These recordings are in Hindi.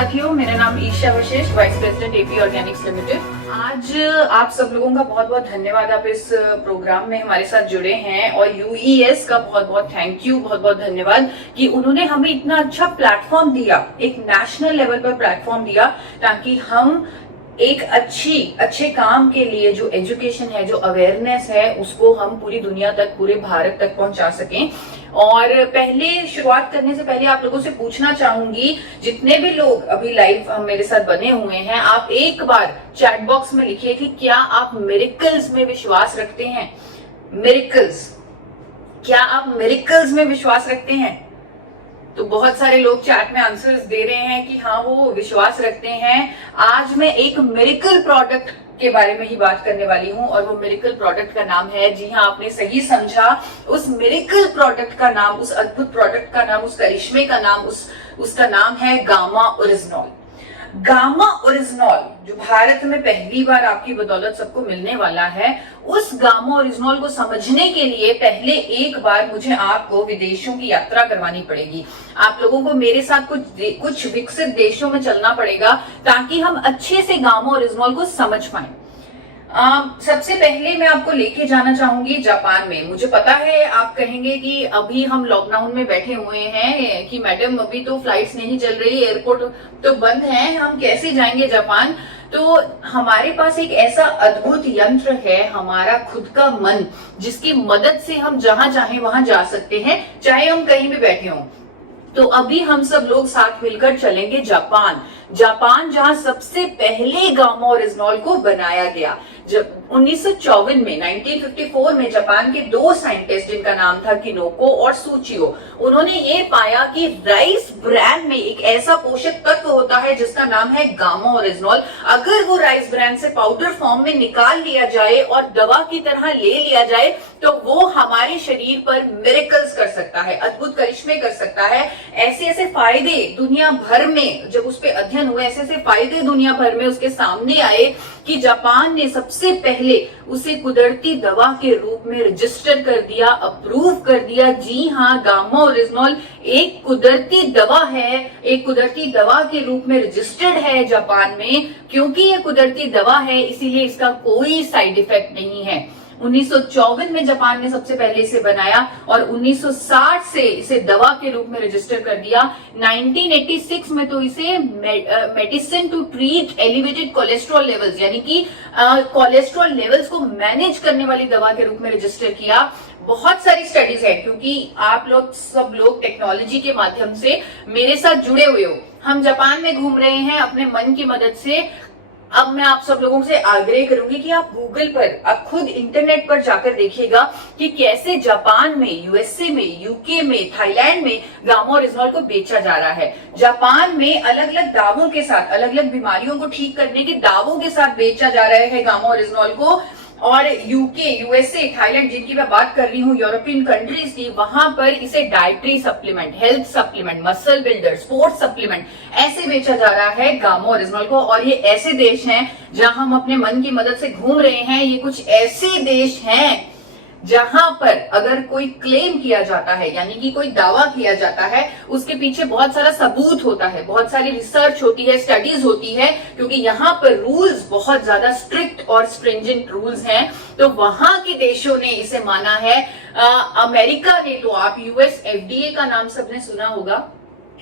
साथियों, मेरा नाम Isha Vashisht, vice president AP Organics Limited. आज आप सब लोगों का बहुत बहुत धन्यवाद, आप इस प्रोग्राम में हमारे साथ जुड़े हैं। और यूईएस का बहुत बहुत थैंक यू, बहुत बहुत धन्यवाद कि उन्होंने हमें इतना अच्छा प्लेटफॉर्म दिया, एक नेशनल लेवल पर प्लेटफॉर्म दिया, ताकि हम एक अच्छे काम के लिए जो एजुकेशन है, जो अवेयरनेस है, उसको हम पूरी दुनिया तक, पूरे भारत तक पहुंचा सकें। और पहले शुरुआत करने से पहले आप लोगों से पूछना चाहूंगी, जितने भी लोग अभी लाइव मेरे साथ बने हुए हैं, आप एक बार चैट बॉक्स में लिखिए कि क्या आप मिरेकल्स में विश्वास रखते हैं। मिरेकल्स, क्या आप मिरेकल्स में विश्वास रखते हैं? तो बहुत सारे लोग चैट में आंसर्स दे रहे हैं कि हाँ, वो विश्वास रखते हैं। आज मैं एक मिरेकल प्रोडक्ट के बारे में ही बात करने वाली हूं, और वो मिरेकल प्रोडक्ट का नाम है, जी हाँ, आपने सही समझा, उस मिरेकल प्रोडक्ट का नाम, उस अद्भुत प्रोडक्ट का नाम, उस करिश्मे का नाम, उसका नाम है गामा ओरिजिनॉल। गामा ओरिजिनॉल जो भारत में पहली बार आपकी बदौलत सबको मिलने वाला है, उस गामा ओरिजिनॉल को समझने के लिए पहले एक बार मुझे आपको विदेशों की यात्रा करवानी पड़ेगी। आप लोगों को मेरे साथ कुछ विकसित देशों में चलना पड़ेगा, ताकि हम अच्छे से गामा ओरिजिनॉल को समझ पाए। सबसे पहले मैं आपको लेके जाना चाहूंगी जापान में। मुझे पता है आप कहेंगे कि अभी हम लॉकडाउन में बैठे हुए हैं कि मैडम अभी तो फ्लाइट्स नहीं चल रही, एयरपोर्ट तो बंद है, हम कैसे जाएंगे जापान। तो हमारे पास एक ऐसा अद्भुत यंत्र है, हमारा खुद का मन, जिसकी मदद से हम जहां चाहे वहां जा सकते हैं, चाहे हम कहीं भी बैठे हों। तो अभी हम सब लोग साथ मिलकर चलेंगे जापान, जहां सबसे पहले गामा ओरिजिनॉल को बनाया गया। जब 1954 में 1954 में जापान के दो साइंटिस्ट, जिनका नाम था किनोको और सूचियो, उन्होंने ये पाया कि राइस ब्रैन में एक ऐसा पोषक तत्व होता है जिसका नाम है गामा ओरिजिनॉल। अगर वो राइस ब्रैन से पाउडर फॉर्म में निकाल लिया जाए और दवा की तरह ले लिया जाए, तो वो हमारे शरीर पर मिरेकल्स कर सकता है, अद्भुत करिश्मे कर सकता है। ऐसे ऐसे फायदे दुनिया भर में, जब उस पर अध्ययन हुए, ऐसे ऐसे फायदे दुनिया भर में उसके सामने आए कि जापान ने सबसे पहले उसे कुदरती दवा के रूप में रजिस्टर कर दिया, अप्रूव कर दिया। जी हाँ, गामा ओरिजिनॉल एक कुदरती दवा है, एक कुदरती दवा के रूप में रजिस्टर्ड है जापान में। क्योंकि ये कुदरती दवा है, इसीलिए इसका कोई साइड इफेक्ट नहीं है। 1954 में जापान ने सबसे पहले इसे बनाया और 1960 से इसे दवा के रूप में रजिस्टर कर दिया। 1986 में तो इसे medicine to treat elevated cholesterol levels, यानी कि कोलेस्ट्रॉल लेवल्स को मैनेज करने वाली दवा के रूप में रजिस्टर किया। बहुत सारी स्टडीज है, क्योंकि आप लोग सब लोग टेक्नोलॉजी के माध्यम से मेरे साथ जुड़े हुए हो। हम जापान में घूम रहे हैं अपने मन की मदद से। अब मैं आप सब लोगों से आग्रह करूंगी कि आप गूगल पर, आप खुद इंटरनेट पर जाकर देखिएगा कि कैसे जापान में, यूएसए में, यूके में, थाईलैंड में गामा ओरिजिनॉल को बेचा जा रहा है। जापान में अलग अलग दावों के साथ, अलग अलग बीमारियों को ठीक करने के दावों के साथ बेचा जा रहा है गामा ओरिजिनॉल को। और यूके, यूएसए, थाईलैंड, जिनकी मैं बात कर रही हूँ, यूरोपियन कंट्रीज की, वहां पर इसे dietary supplement, health supplement, muscle builder, sports supplement, ऐसे बेचा जा रहा है गामा ओरिजिनॉल को। और ये ऐसे देश हैं जहां हम अपने मन की मदद से घूम रहे हैं। ये कुछ ऐसे देश हैं जहां पर अगर कोई क्लेम किया जाता है, यानी कि कोई दावा किया जाता है, उसके पीछे बहुत सारा सबूत होता है, बहुत सारी रिसर्च होती है, स्टडीज होती है, क्योंकि यहाँ पर रूल्स बहुत ज्यादा स्ट्रिक्ट और स्ट्रिंजेंट रूल्स हैं। तो वहां के देशों ने इसे माना है। अमेरिका ने तो, आप यूएस एफडीए का नाम सबने सुना होगा,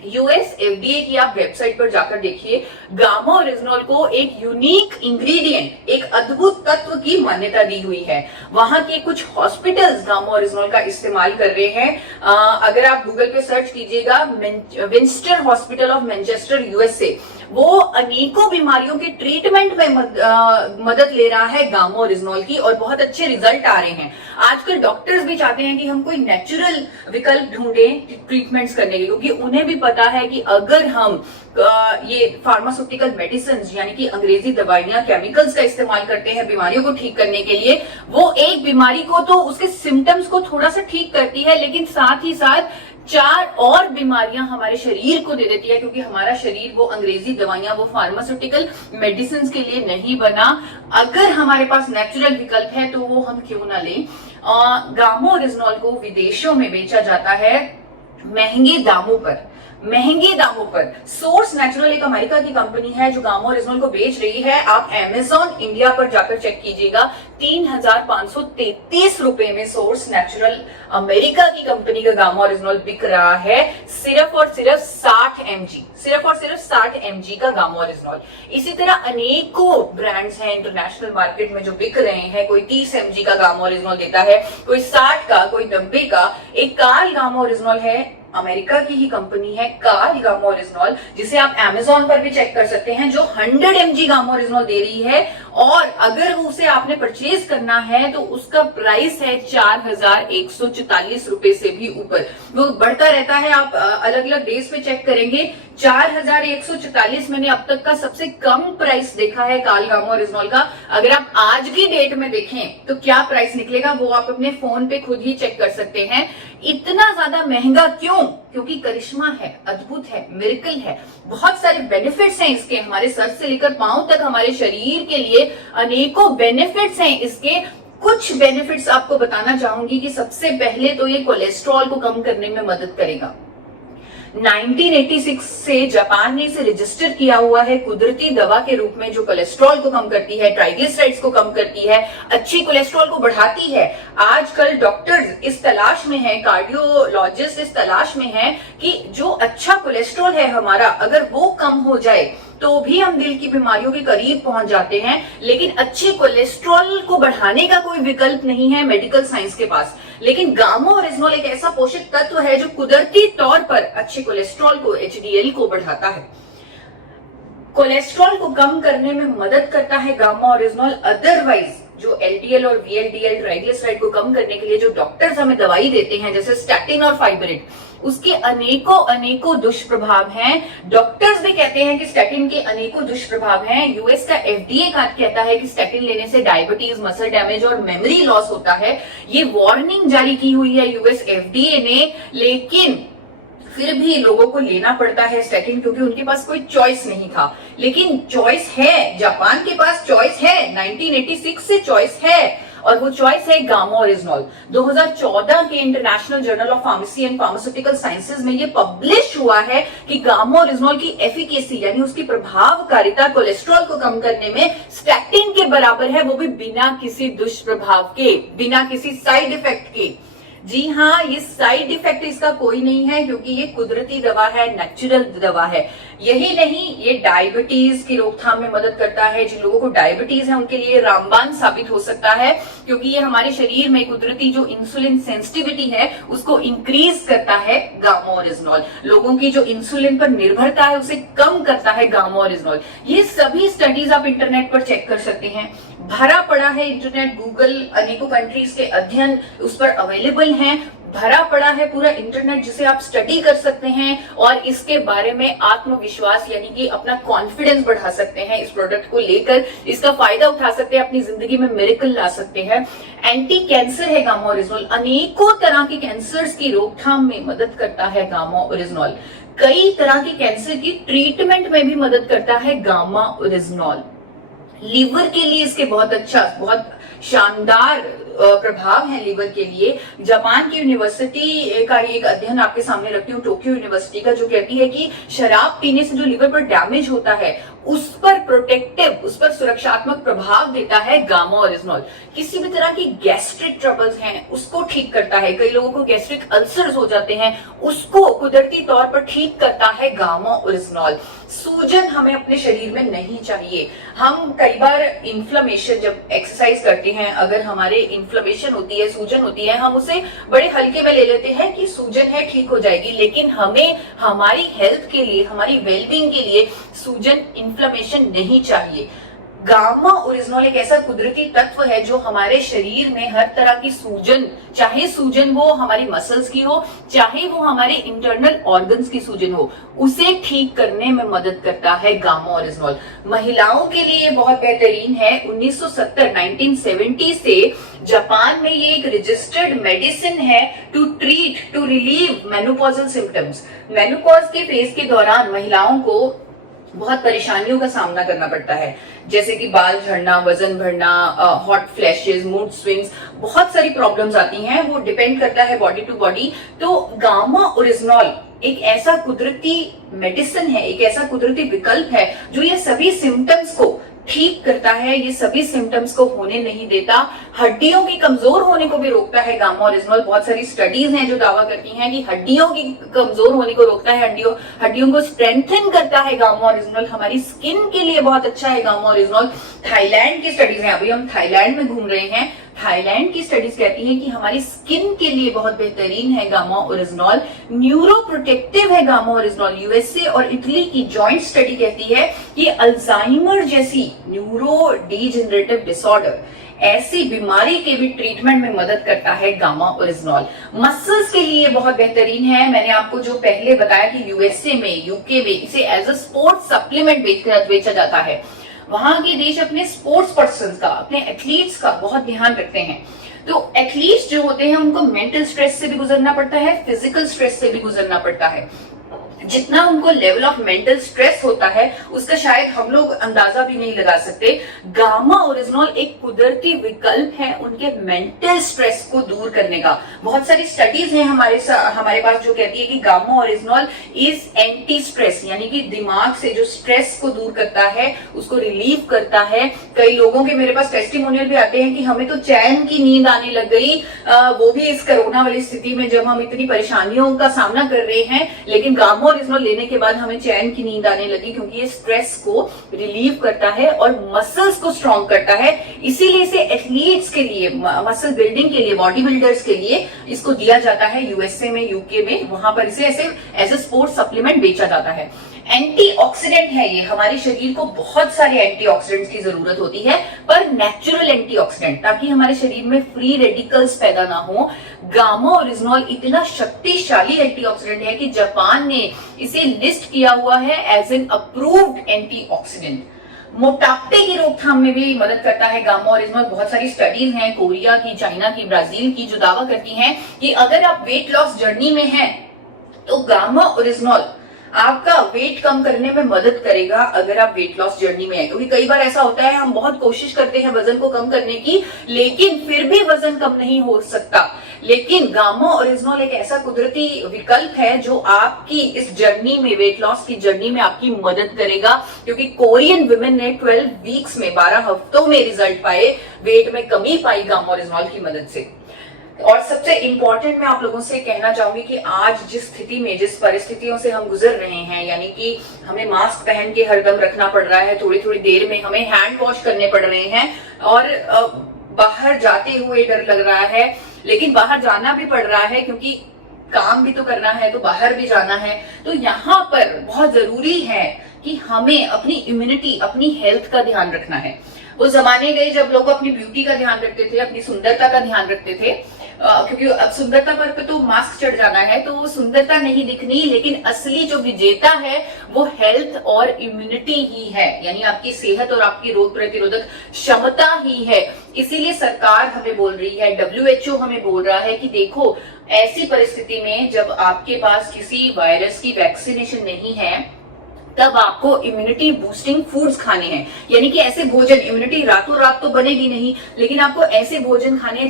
यूएस एफडीए की आप वेबसाइट पर जाकर देखिए, गामा ओरिजिनॉल को एक यूनिक इंग्रेडिएंट, एक अद्भुत तत्व की मान्यता दी हुई है। वहां के कुछ हॉस्पिटल्स गामा ओरिजिनॉल का इस्तेमाल कर रहे हैं। अगर आप गूगल पे सर्च कीजिएगा, विंस्टर हॉस्पिटल ऑफ मैनचेस्टर यूएसए, वो अनेकों बीमारियों के ट्रीटमेंट में मदद ले रहा है गामा ओरिजिनॉल की, और बहुत अच्छे रिजल्ट आ रहे हैं। आजकल डॉक्टर्स भी चाहते हैं कि हम कोई नेचुरल विकल्प ढूंढें ट्रीटमेंट्स करने के, क्योंकि उन्हें भी पता है कि अगर हम ये फार्मास्यूटिकल मेडिसिन, यानी कि अंग्रेजी दवाइयां, केमिकल्स का इस्तेमाल करते हैं बीमारियों को ठीक करने के लिए, वो एक बीमारी को तो उसके सिम्टम्स को थोड़ा सा ठीक करती है, लेकिन साथ ही साथ 4 और बीमारियां हमारे शरीर को दे देती है, क्योंकि हमारा शरीर वो अंग्रेजी दवाइयां, वो फार्मास्यूटिकल मेडिसिन के लिए नहीं बना। अगर हमारे पास नेचुरल विकल्प है तो वो हम क्यों ना लें। गामा ओरिजिनॉल को विदेशों में बेचा जाता है महंगे दामों पर। महंगे दामों पर। सोर्स नेचुरल एक अमेरिका की कंपनी है जो गामा ओरिजिनल को बेच रही है। आप अमेजॉन इंडिया पर जाकर चेक कीजिएगा, 3,533 रुपए में सोर्स नेचुरल अमेरिका की कंपनी का गामा ओरिजिनल बिक रहा है, सिर्फ और सिर्फ 60 mg, सिर्फ और सिर्फ 60 mg का गामा ओरिजिनल। इसी तरह अनेकों ब्रांड्स हैं इंटरनेशनल मार्केट में जो बिक रहे हैं। कोई 30 mg का गामा ओरिजिनल देता है, कोई 60 का, कोई 90 का। एक कार्ल गामा ओरिजिनल है, अमेरिका की ही कंपनी है कार्ल गामा ओरिजिनल, जिसे आप अमेजॉन पर भी चेक कर सकते हैं, जो 100 mg गामा ओरिजिनल दे रही है। और अगर उसे आपने परचेज करना है तो उसका प्राइस है 4,144 रुपए से भी ऊपर। वो बढ़ता रहता है, आप अलग अलग डेज पे चेक करेंगे। 4,144 मैंने अब तक का सबसे कम प्राइस देखा है कार्ल गामा ओरिजिनल का। अगर आप आज की डेट में देखें तो क्या प्राइस निकलेगा वो आप अपने फोन पे खुद ही चेक कर सकते हैं। इतना ज्यादा महंगा क्यों? क्योंकि करिश्मा है, अद्भुत है, मिरेकल है, बहुत सारे बेनिफिट्स हैं इसके। हमारे सर से लेकर पांव तक हमारे शरीर के लिए अनेकों बेनिफिट्स हैं इसके। कुछ बेनिफिट्स आपको बताना चाहूंगी कि सबसे पहले तो ये कोलेस्ट्रॉल को कम करने में मदद करेगा। 1986 से जापान ने इसे रजिस्टर किया हुआ है कुदरती दवा के रूप में, जो कोलेस्ट्रॉल को कम करती है, ट्राइग्लिसराइड्स को कम करती है, अच्छी कोलेस्ट्रॉल को बढ़ाती है। आजकल डॉक्टर्स इस तलाश में हैं, कार्डियोलॉजिस्ट इस तलाश में हैं कि जो अच्छा कोलेस्ट्रॉल है हमारा, अगर वो कम हो जाए तो भी हम दिल की बीमारियों के करीब पहुंच जाते हैं। लेकिन अच्छे कोलेस्ट्रॉल को बढ़ाने का कोई विकल्प नहीं है मेडिकल साइंस के पास। लेकिन गामा ओरिजिनल एक ऐसा पोषक तत्व है जो कुदरती तौर पर अच्छे कोलेस्ट्रॉल को, एचडीएल को बढ़ाता है। कोलेस्ट्रॉल को कम करने में मदद करता है गामा ओरिजिनल। अदरवाइज जो एलडीएल और वीएलडीएल ट्राइग्लिसराइड को कम करने के लिए जो डॉक्टर्स हमें दवाई देते हैं, जैसे स्टैटिन और फाइबरिड, उसके अनेकों दुष्प्रभाव हैं। डॉक्टर्स भी कहते हैं कि स्टैटिन के अनेकों दुष्प्रभाव हैं। यूएस का एफडीए कहता है कि स्टैटिन लेने से डायबिटीज, मसल डैमेज और मेमोरी लॉस होता है। ये वार्निंग जारी की हुई है यूएस एफडीए ने, लेकिन फिर भी लोगों को लेना पड़ता है स्टैटिन, क्योंकि उनके पास कोई चॉइस नहीं था। लेकिन चॉइस है, जापान के पास चॉइस है, 1986 से चॉइस है, और वो चॉइस है गामा ओरिजिनल। 2014 के international journal of pharmacy and pharmaceutical sciences में ये पब्लिश हुआ है कि गामा ओरिजिनल की एफिकेसी यानी उसकी प्रभावकारिता कोलेस्ट्रॉल को कम करने में स्टैटिन के बराबर है, वो भी बिना किसी दुष्प्रभाव के, बिना किसी साइड इफेक्ट के। जी हाँ, ये साइड इफेक्ट इसका कोई नहीं है, क्योंकि ये कुदरती दवा है, नेचुरल दवा है। यही नहीं, ये डायबिटीज की रोकथाम में मदद करता है। जिन लोगों को डायबिटीज है उनके लिए रामबाण साबित हो सकता है, क्योंकि ये हमारे शरीर में कुदरती जो इंसुलिन सेंसिटिविटी है उसको इंक्रीज करता है गामा ओरिजिनल। लोगों की जो इंसुलिन पर निर्भरता है उसे कम करता है गामा ओरिजिनल। ये सभी स्टडीज आप इंटरनेट पर चेक कर सकते हैं, भरा पड़ा है इंटरनेट, गूगल, अनेकों कंट्रीज के अध्ययन उस पर अवेलेबल हैं। भरा पड़ा है पूरा इंटरनेट, जिसे आप स्टडी कर सकते हैं और इसके बारे में आत्मविश्वास यानी कि अपना कॉन्फिडेंस बढ़ा सकते हैं। इस प्रोडक्ट को लेकर इसका फायदा उठा सकते हैं, अपनी जिंदगी में मिरेकल ला सकते हैं। एंटी कैंसर है गामा ओरिजिनल, अनेकों तरह के कैंसर्स की रोकथाम में मदद करता है गामा ओरिजिनल। कई तरह के कैंसर की ट्रीटमेंट में भी मदद करता है गामा ओरिजिनल। लीवर के लिए इसके बहुत अच्छा, बहुत शानदार प्रभाव है लीवर के लिए। जापान की यूनिवर्सिटी का एक अध्ययन आपके सामने रखती हूँ, टोक्यो यूनिवर्सिटी का, जो कहती है कि शराब पीने से जो लीवर पर डैमेज होता है उस पर प्रोटेक्टिव, उस पर सुरक्षात्मक प्रभाव देता है गामा ओरिजिनल। किसी भी तरह की गैस्ट्रिक ट्रबल्स हैं उसको ठीक करता है। कई लोगों को गैस्ट्रिक अल्सर्स हो जाते हैं, उसको कुदरती तौर पर ठीक करता है गामा ओरिजिनल। सूजन हमें अपने शरीर में नहीं चाहिए। हम कई बार इन्फ्लेमेशन, जब एक्सरसाइज करते हैं, अगर हमारे इन्फ्लेमेशन होती है, सूजन होती है, हम उसे बड़े हल्के में ले लेते हैं कि सूजन है, ठीक हो जाएगी। लेकिन हमें हमारी हेल्थ के लिए, हमारी वेलबींग के लिए सूजन, इन्फ्लेमेशन नहीं चाहिए। गामा ओरिजिनल एक ऐसा कुदरती तत्व है जो हमारे शरीर में हर तरह की सूजन, चाहे सूजन वो हमारी मसल्स की हो, चाहे वो हमारे इंटरनल ऑर्गन्स की सूजन हो, उसे ठीक करने में मदद करता है गामा ओरिजिनल। महिलाओं के लिए बहुत बेहतरीन है। 1970 से जापान में ये एक रजिस्टर्ड मेडिसिन है to treat, to relieve menopausal symptoms. Menopause के फेज के दौरान महिलाओं को बहुत परेशानियों का सामना करना पड़ता है, जैसे कि बाल झड़ना, वजन बढ़ना, हॉट फ्लैशेस, मूड स्विंग्स, बहुत सारी प्रॉब्लम्स आती हैं। वो डिपेंड करता है बॉडी टू बॉडी। तो गामा ओरिजिनल एक ऐसा कुदरती मेडिसिन है, एक ऐसा कुदरती विकल्प है जो ये सभी सिम्टम्स को ठीक करता है, ये सभी सिम्टम्स को होने नहीं देता, हड्डियों की कमजोर होने को भी रोकता है गामा ओरिजिनल। बहुत सारी स्टडीज हैं जो दावा करती हैं कि हड्डियों की कमजोर होने को रोकता है, हड्डियों को स्ट्रेंथन करता है गामा ओरिजिनल। हमारी स्किन के लिए बहुत अच्छा है गामा ओरिजिनल। थाईलैंड की स्टडीज है, अभी हम थाईलैंड में घूम रहे हैं, थाईलैंड की स्टडीज कहती हैं कि हमारी स्किन के लिए बहुत बेहतरीन है गामा ओरिजिनल। न्यूरो प्रोटेक्टिव है गामा ओरिजिनल। यूएसए और इटली की जॉइंट स्टडी कहती है कि अल्जाइमर जैसी न्यूरो डीजेनरेटिव डिसऑर्डर, ऐसी बीमारी के भी ट्रीटमेंट में मदद करता है गामा ओरिजिनल। मसल्स के लिए बहुत बेहतरीन है। मैंने आपको जो पहले बताया कि यूएसए में, यूके में इसे एज अ स्पोर्ट्स सप्लीमेंट बेचा जाता है। वहां के देश अपने स्पोर्ट्स पर्सन का, अपने एथलीट्स का बहुत ध्यान रखते हैं। तो एथलीट्स जो होते हैं उनको मेंटल स्ट्रेस से भी गुजरना पड़ता है, फिजिकल स्ट्रेस से भी गुजरना पड़ता है। जितना उनको लेवल ऑफ मेंटल स्ट्रेस होता है उसका शायद हम लोग अंदाजा भी नहीं लगा सकते। गामा ओरिजिनल एक कुदरती विकल्प है उनके मेंटल स्ट्रेस को दूर करने का। बहुत सारी स्टडीज हैं हमारे पास जो कहती है कि gamma original is anti stress, यानी कि दिमाग से जो स्ट्रेस को दूर करता है, उसको रिलीव करता है। कई लोगों के मेरे पास टेस्टिमोनियल भी आते हैं कि हमें तो चैन की नींद आने लग गई, वो भी इस कोरोना वाली स्थिति में जब हम इतनी परेशानियों का सामना कर रहे हैं, लेकिन गामा ओरिजिनल लेने के बाद हमें चैन की नींद आने लगी, क्योंकि ये स्ट्रेस को रिलीव करता है और मसल्स को स्ट्रॉन्ग करता है। इसीलिए इसे एथलीट्स के लिए, मसल बिल्डिंग के लिए, बॉडी बिल्डर्स के लिए इसको दिया जाता है। यूएसए में, यूके में, वहां पर इसे ऐसे एज ए स्पोर्ट्स सप्लीमेंट बेचा जाता है। एंटीऑक्सीडेंट है ये, हमारे शरीर को बहुत सारे एंटीऑक्सीडेंट्स की जरूरत होती है, पर नेचुरल एंटीऑक्सीडेंट, ताकि हमारे शरीर में फ्री रेडिकल्स पैदा ना हो। गामा ओरिजिनल इतना शक्तिशाली एंटीऑक्सीडेंट है कि जापान ने इसे लिस्ट किया हुआ है एज एन अप्रूव्ड एंटीऑक्सीडेंट। मोटापे की रोकथाम में भी मदद करता है गामा ओरिजिनल। बहुत सारी स्टडीज हैं कोरिया की, चाइना की, ब्राजील की, जो दावा करती हैं कि अगर आप वेट लॉस जर्नी में हैं तो गामा ओरिजिनल आपका वेट कम करने में मदद करेगा। अगर आप वेट लॉस जर्नी में है, क्योंकि कई बार ऐसा होता है हम बहुत कोशिश करते हैं वजन को कम करने की, लेकिन फिर भी वजन कम नहीं हो सकता। लेकिन गामा ओरिजिनल एक ऐसा कुदरती विकल्प है जो आपकी इस जर्नी में, वेट लॉस की जर्नी में आपकी मदद करेगा। क्योंकि कोरियन वुमेन ने 12 वीक्स में, 12 हफ्तों में रिजल्ट पाए, वेट में कमी पाई गामा ओरिजिनल की मदद से। और सबसे इंपॉर्टेंट मैं आप लोगों से कहना चाहूंगी कि आज जिस स्थिति में, जिस परिस्थितियों से हम गुजर रहे हैं, यानी कि हमें मास्क पहन के हरदम रखना पड़ रहा है, थोड़ी थोड़ी देर में हमें हैंड वॉश करने पड़ रहे हैं, और बाहर जाते हुए डर लग रहा है, लेकिन बाहर जाना भी पड़ रहा है क्योंकि काम भी तो करना है, तो बाहर भी जाना है। तो यहाँ पर बहुत जरूरी है कि हमें अपनी इम्यूनिटी, अपनी हेल्थ का ध्यान रखना है। वो जमाने गए जब लोग अपनी ब्यूटी का ध्यान रखते थे, अपनी सुंदरता का ध्यान रखते थे, क्योंकि अब सुंदरता पर तो मास्क चढ़ जाना है, तो वो सुंदरता नहीं दिखनी, लेकिन असली जो विजेता है वो हेल्थ और इम्यूनिटी ही है, यानी आपकी सेहत और आपकी रोग प्रतिरोधक क्षमता ही है। इसीलिए सरकार हमें बोल रही है, WHO हमें बोल रहा है कि देखो, ऐसी परिस्थिति में जब आपके पास किसी वायरस की वैक्सीनेशन नहीं है, तब आपको इम्यूनिटी बूस्टिंग फूड्स खाने हैं। यानी कि ऐसे भोजन, इम्यूनिटी रातों रात तो बनेगी नहीं, लेकिन आपको ऐसे भोजन खाने हैं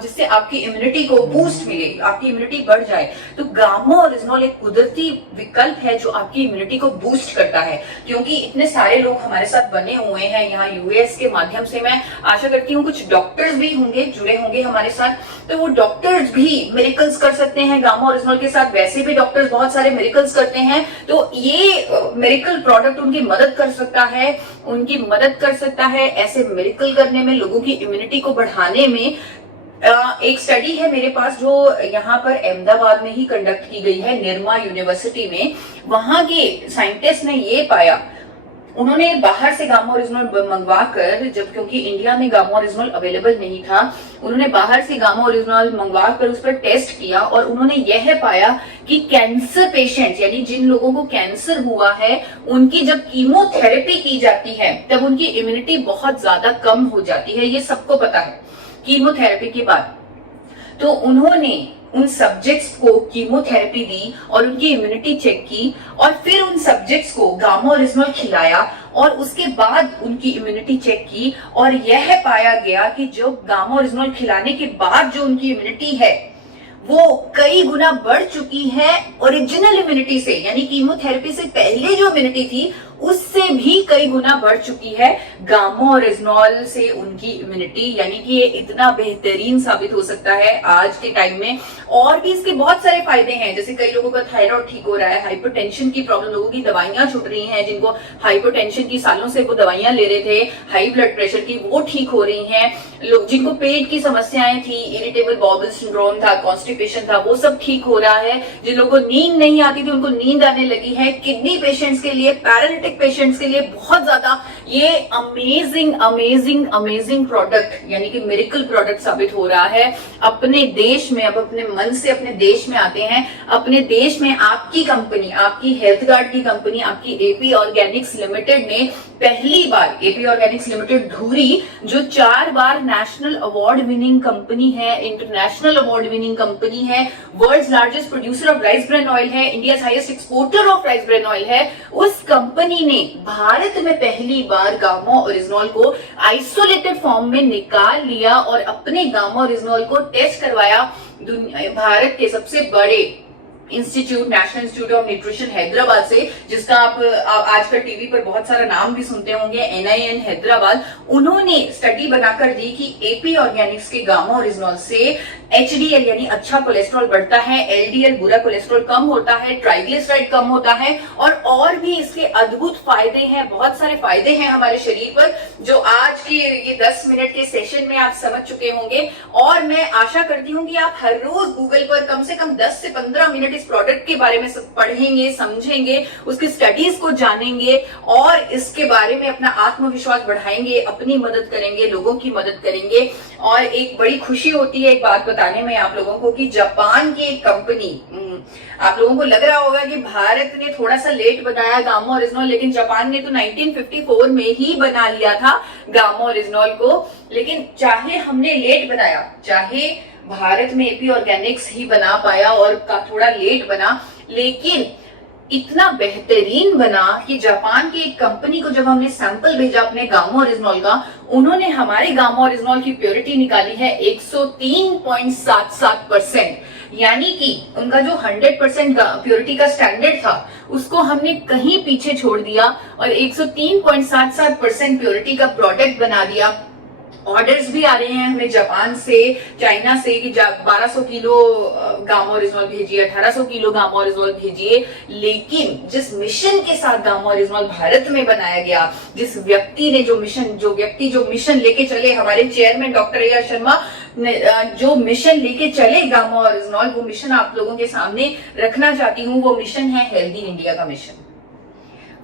जिससे आपकी इम्यूनिटी को बूस्ट मिले, आपकी इम्यूनिटी बढ़ जाए। तो गामा ओरिजिनल एक कुदरती विकल्प है जो आपकी इम्यूनिटी को बूस्ट करता है। क्योंकि इतने सारे लोग हमारे साथ बने हुए हैं यहाँ यूएस के माध्यम से, मैं आशा करती हूँ कुछ डॉक्टर्स भी होंगे, जुड़े होंगे हमारे साथ, तो वो डॉक्टर्स भी मिरेकल्स कर सकते हैं गामा ओरिजिनल के साथ। वैसे भी डॉक्टर्स बहुत सारे मिरेकल्स करते हैं, तो ये मिरेकल प्रोडक्ट उनकी मदद कर सकता है, ऐसे मिरेकल करने में, लोगों की इम्यूनिटी को बढ़ाने में। एक स्टडी है मेरे पास जो यहाँ पर अहमदाबाद में ही कंडक्ट की गई है, निर्मा यूनिवर्सिटी में। वहां के साइंटिस्ट ने ये पाया, उन्होंने बाहर से गामा ओरिजिनल मंगवा कर, जब क्योंकि इंडिया में गामा ओरिजिनल अवेलेबल नहीं था, उन्होंने बाहर से गामा ओरिजिनल मंगवा कर उस पर टेस्ट किया, और उन्होंने यह पाया कि कैंसर पेशेंट्स, यानी जिन लोगों को कैंसर हुआ है, उनकी जब कीमोथेरेपी की जाती है तब उनकी इम्यूनिटी बहुत ज्यादा कम हो जाती है। ये सबको पता है कीमोथेरेपी के बाद। तो उन्होंने उन सब्जेक्ट्स को कीमोथेरेपी दी और उनकी इम्यूनिटी चेक की, और फिर उन सब्जेक्ट्स को गामा ओरिजिनल खिलाया और उसके बाद उनकी इम्यूनिटी चेक की, और यह पाया गया कि जो गामा ओरिजिनल खिलाने के बाद जो उनकी इम्यूनिटी है वो कई गुना बढ़ चुकी है ओरिजिनल इम्यूनिटी से, यानी कीमोथेरेपी से पहले जो इम्यूनिटी थी उससे भी कई गुना बढ़ चुकी है गामा ओरिजिनॉल से उनकी इम्यूनिटी। यानी कि ये इतना बेहतरीन साबित हो सकता है आज के टाइम में। और भी इसके बहुत सारे फायदे हैं, जैसे कई लोगों का थायराइड ठीक हो रहा है, हाइपरटेंशन की प्रॉब्लम, लोगों की दवाइयां छूट रही हैं, जिनको हाइपरटेंशन की सालों से वो दवाइयां ले रहे थे, हाई ब्लड प्रेशर की, वो ठीक हो रही हैं। लोग जिनको पेट की समस्याएं थी, इरिटेबल बाउल सिंड्रोम था, कॉन्स्टिपेशन था, वो सब ठीक हो रहा है। जिन लोगों को नींद नहीं आती थी उनको नींद आने लगी है। किडनी पेशेंट्स के लिए, पैरालिटिक पेशेंट्स के लिए बहुत ज्यादा ये अमेजिंग अमेजिंग अमेजिंग प्रोडक्ट यानी कि मिरेकल प्रोडक्ट साबित हो रहा है अपने देश में। अब अपने मन से अपने देश में आते हैं। अपने देश में आपकी कंपनी, आपकी हेल्थ गार्ड की कंपनी, आपकी एपी ऑर्गेनिक्स लिमिटेड ने पहली बार, एपी ऑर्गेनिक्स लिमिटेड धुरी, जो 4 बार नेशनल अवार्ड विनिंग कंपनी है, इंटरनेशनल अवार्ड विनिंग कंपनी है, world's largest producer of rice bran oil है, India highest exporter of rice bran oil है, उस कंपनी ने भारत में पहली बार गामा ओरिजिनॉल को आइसोलेटेड फॉर्म में निकाल लिया और अपने गामा ओरिजिनॉल को टेस्ट करवाया भारत के सबसे बड़े institute, national institute of nutrition Hyderabad से, जिसका आप आजकल टीवी पर बहुत सारा नाम भी सुनते होंगे, NIN हैदराबाद। उन्होंने स्टडी बनाकर दी कि एपी ऑर्गेनिक्स के गामा ओरिजिनॉल से HDL यानी अच्छा कोलेस्ट्रॉल बढ़ता है, LDL बुरा कोलेस्ट्रॉल कम होता है, ट्राइग्लिसराइड कम होता है, और भी इसके अद्भुत फायदे हैं, बहुत सारे फायदे हैं हमारे शरीर पर, जो आज की ये 10 मिनट के सेशन में आप समझ चुके होंगे। और मैं आशा करती हूँ कि आप हर रोज गूगल पर कम से कम 10 से 15 मिनट इस प्रोडक्ट के बारे में पढ़ेंगे, समझेंगे, उसकी स्टडीज को जानेंगे और इसके बारे में अपना आत्मविश्वास बढ़ाएंगे, अपनी मदद करेंगे, लोगों की मदद करेंगे। और एक बड़ी खुशी होती है एक बात बताने में आप लोगों को कि जापान की एक कंपनी, आप लोगों को लग रहा होगा कि भारत ने थोड़ा सा लेट बनाया गामा ओरिजिनॉल, लेकिन जापान ने तो 1954 में ही बना लिया था गामा ओरिजिनॉल को। लेकिन चाहे हमने लेट बनाया, चाहे भारत में एपी ऑर्गेनिक्स ही बना पाया और थोड़ा लेट बना, लेकिन इतना बेहतरीन बना कि जापान की एक कंपनी को जब हमने सैंपल भेजा अपने गामा ओरिजिनॉल का, उन्होंने हमारे गामा ओरिजिनॉल की प्योरिटी निकाली है 103.77%। यानी कि उनका जो 100% प्योरिटी का स्टैंडर्ड था उसको हमने कहीं पीछे छोड़ दिया और 103.77% प्योरिटी का प्रोडक्ट बना दिया। ऑर्डर्स भी आ रहे हैं हमें जापान से, चाइना से कि 1200 किलो गामा ओरिजिनॉल भेजिए, 1800 किलो गामा ओरिजिनॉल भेजिए। लेकिन जिस मिशन के साथ गामा ओरिजिनॉल भारत में बनाया गया, जिस व्यक्ति ने जो मिशन लेके चले, हमारे चेयरमैन डॉक्टर A.R. शर्मा जो मिशन लेके चले गामा ओरिजिनॉल, वो मिशन आप लोगों के सामने रखना चाहती हूँ। वो मिशन है हेल्दी इंडिया का मिशन,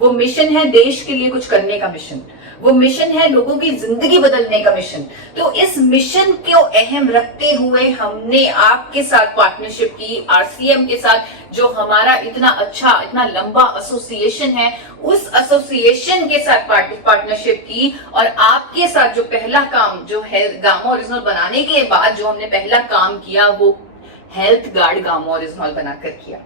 वो मिशन है देश के लिए कुछ करने का मिशन, वो मिशन है लोगों की जिंदगी बदलने का मिशन। तो इस मिशन को अहम रखते हुए हमने आपके साथ पार्टनरशिप की, RCM के साथ, जो हमारा इतना अच्छा, इतना लंबा एसोसिएशन है, उस एसोसिएशन के साथ पार्टनरशिप की। और आपके साथ जो पहला काम, जो है गामा ओरिजिनॉल बनाने के बाद जो हमने पहला काम किया, वो हेल्थ गार्ड गामा ओरिजिनॉल बनाकर किया।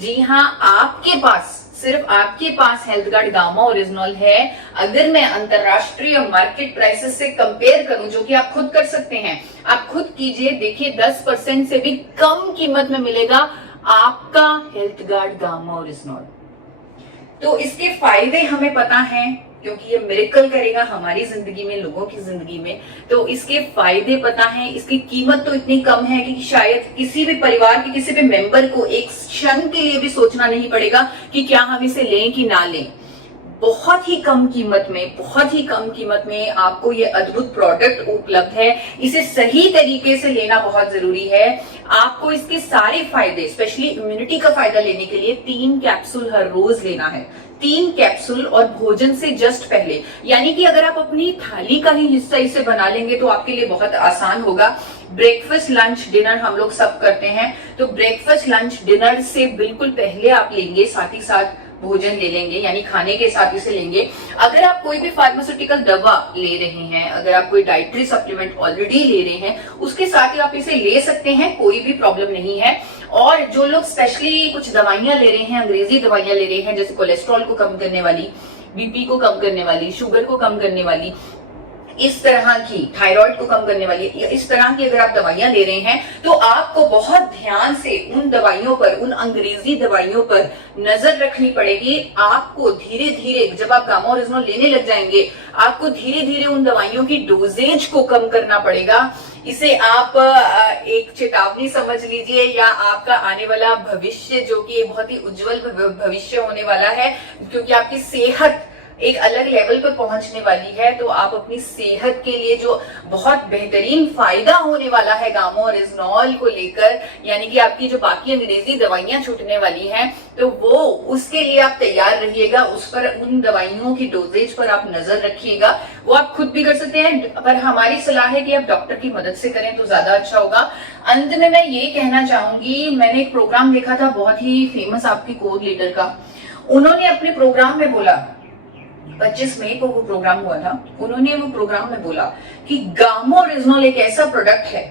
जी हाँ, आपके पास, सिर्फ आपके पास हेल्थ गार्ड गामा ओरिजिनॉल है। अगर मैं अंतरराष्ट्रीय मार्केट प्राइसेस से कंपेयर करूं, जो कि आप खुद कर सकते हैं, आप खुद कीजिए, देखिए 10% से भी कम कीमत में मिलेगा आपका हेल्थ गार्ड गामा ओरिजिनॉल। तो इसके फायदे हमें पता हैं, क्योंकि ये मिरेकल करेगा हमारी जिंदगी में, लोगों की जिंदगी में। तो इसके फायदे पता है, इसकी कीमत तो इतनी कम है कि शायद किसी भी परिवार के किसी भी मेंबर को एक क्षण के लिए भी सोचना नहीं पड़ेगा कि क्या हम इसे लें कि ना लें। बहुत ही कम कीमत में, बहुत ही कम कीमत में आपको ये अद्भुत प्रोडक्ट उपलब्ध है। इसे सही तरीके से लेना बहुत जरूरी है। आपको इसके सारे फायदे, स्पेशली इम्यूनिटी का फायदा लेने के लिए 3 कैप्सूल हर रोज लेना है। 3 कैप्सूल और भोजन से जस्ट पहले, यानी कि अगर आप अपनी थाली का ही हिस्सा इसे बना लेंगे तो आपके लिए बहुत आसान होगा। ब्रेकफास्ट, लंच, डिनर हम लोग सब करते हैं, तो ब्रेकफास्ट, लंच, डिनर से बिल्कुल पहले आप लेंगे, साथ ही साथ भोजन ले लेंगे, यानी खाने के साथ इसे लेंगे। अगर आप कोई भी फार्मास्यूटिकल दवा ले रहे हैं, अगर आप कोई डाइटरी सप्लीमेंट ऑलरेडी ले रहे हैं, उसके साथ ही आप इसे ले सकते हैं, कोई भी प्रॉब्लम नहीं है। और जो लोग स्पेशली कुछ दवाइयां ले रहे हैं, अंग्रेजी दवाइयां ले रहे हैं, जैसे कोलेस्ट्रॉल को कम करने वाली, BP को कम करने वाली, शुगर को कम करने वाली, इस तरह की थायराइड को कम करने वाली या इस तरह की अगर आप दवाइयां ले रहे हैं तो आपको बहुत ध्यान से उन दवाइयों पर, उन अंग्रेजी दवाइयों पर नजर रखनी पड़ेगी। आपको धीरे धीरे जब आप गामा ओरिजिनल लेने लग जाएंगे, आपको धीरे धीरे उन दवाइयों की डोजेज को कम करना पड़ेगा। इसे आप एक चेतावनी समझ लीजिए या आपका आने वाला भविष्य जो कि बहुत ही उज्जवल भविष्य होने वाला है, क्योंकि आपकी सेहत एक अलग लेवल पर पहुंचने वाली है। तो आप अपनी सेहत के लिए जो बहुत बेहतरीन फायदा होने वाला है गामा ओरिजिनॉल को लेकर, यानी कि आपकी जो बाकी अंग्रेजी दवाइयां छूटने वाली हैं, तो वो उसके लिए आप तैयार रहिएगा। उस पर, उन दवाइयों की डोजेज पर आप नजर रखिएगा। वो आप खुद भी कर सकते हैं, पर हमारी सलाह है कि आप डॉक्टर की मदद से करें तो ज्यादा अच्छा होगा। अंत में मैं ये कहना चाहूंगी, मैंने एक प्रोग्राम देखा था बहुत ही फेमस आपकी कोर लीडर का। उन्होंने अपने प्रोग्राम में बोला, 25 मई को वो प्रोग्राम हुआ था, उन्होंने वो प्रोग्राम में बोला कि गामा ओरिजिनॉल एक ऐसा प्रोडक्ट है,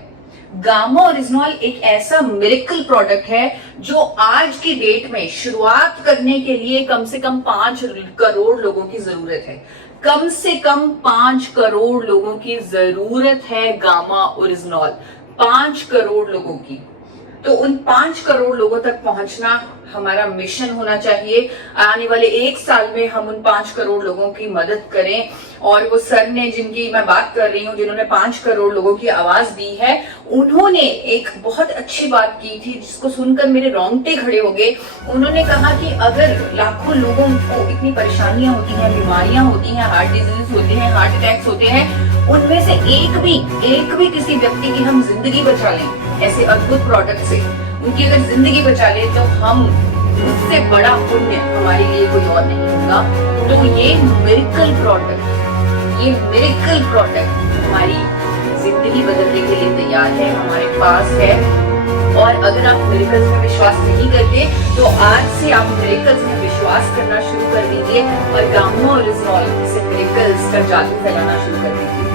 गामा ओरिजिनॉल एक ऐसा मिरेकल प्रोडक्ट है जो आज की डेट में शुरुआत करने के लिए कम से कम 5 करोड़ लोगों की जरूरत है। कम से कम 5 करोड़ लोगों की जरूरत है गामा ओरिजिनॉल, 5 करोड़ लोगों की। तो उन 5 करोड़ लोगों तक पहुंचना हमारा मिशन होना चाहिए। आने वाले 1 साल में हम उन 5 करोड़ लोगों की मदद करें। और वो सर ने, जिनकी मैं बात कर रही हूँ, जिन्होंने 5 करोड़ लोगों की आवाज दी है, उन्होंने एक बहुत अच्छी बात की थी जिसको सुनकर मेरे रोंगटे खड़े हो गए। उन्होंने कहा कि अगर लाखों लोगों को इतनी परेशानियां होती हैं, बीमारियां होती हैं, हार्ट डिजीज होते हैं, हार्ट अटैक्स होते हैं, उनमें से एक भी किसी व्यक्ति की हम जिंदगी बचा लें ऐसे अद्भुत प्रोडक्ट से, उनकी अगर जिंदगी बचा ले तो हम, उससे बड़ा पुण्य हमारे लिए कोई और नहीं होगा। तो ये मिरेकल प्रोडक्ट हमारी जिंदगी बदलने के लिए तैयार है, हमारे पास है। और अगर आप मिरेकल्स में विश्वास नहीं करते तो आज से आप मिरेकल्स में विश्वास करना शुरू कर दीजिए और गामा ओरिजिनॉल से मिरेकल्स का जादू फैलाना शुरू कर दीजिए।